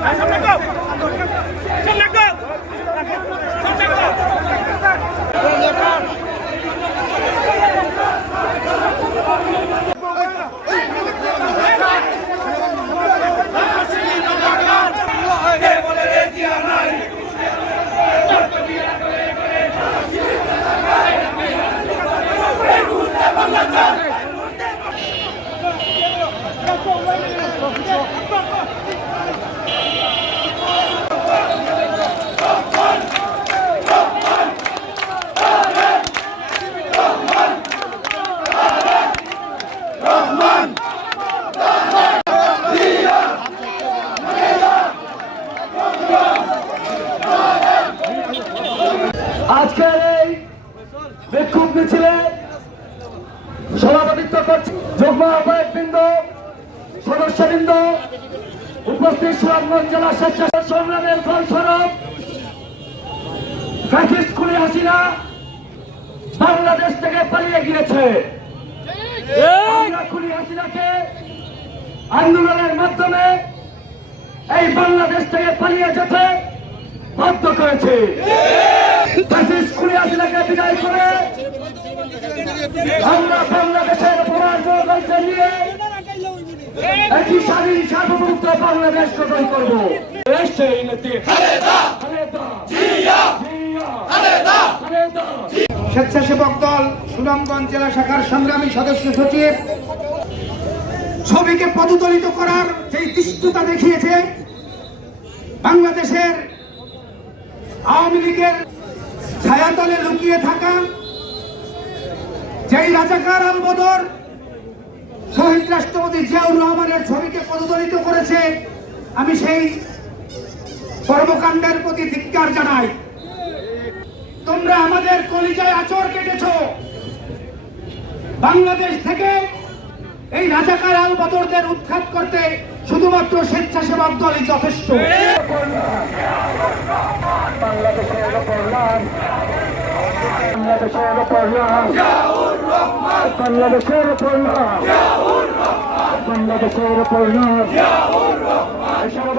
来上边 বিক্ষোভ মিছিলে সভাপতিত্ব করছে যুগ্ম আহ্বায়ক বৃন্দ সদস্যবৃন্দ, উপস্থিত সুনামগঞ্জ জেলা স্বেচ্ছাসেবক সংগ্রামের ফলস্বরূপ, ফ্যাসিস্ট হাসিনা বাংলাদেশ থেকে পালিয়ে গিয়েছে। হাসিনাকে আন্দোলনের মাধ্যমে এই বাংলাদেশ থেকে পালিয়ে যেতে বাধ্য করেছে। বিদায় করে আমরা বাংলাদেশের প্রমাণ জনগণকে নিয়ে একটি স্বাধীন সার্বভৌমত্ব বাংলাদেশ গঠন করব। সেই নীতি খালেদা জিয়া! খালেদা স্বেচ্ছাসেবক দল সুনামগঞ্জ জেলা শাখার সংগ্রামী সদস্য সচিব ছবিকে পদদলিত করার যে তিষ্টতা দেখিয়েছে বাংলাদেশের আওয়ামী লীগের ছায়াতলে লুকিয়ে থাকা যেই রাজাকার আল বদর শহীদ রাষ্ট্রপতি জিয়াউর রহমানের ছবিকে পদদলিত করেছে, আমি সেই কর্মকাণ্ডের প্রতি ধিক্কার জানাই। তোমরা আমাদের কলিজায় আচর কেটেছ। বাংলাদেশ থেকে এই রাজাকার আল বদরদের উৎখাত করতে শুধুমাত্র স্বেচ্ছাসেবক দলই যথেষ্ট। بشار الرحمن يا الرحمن قلنا بشار الرحمن يا الرحمن قلنا بشار الرحمن يا الرحمن.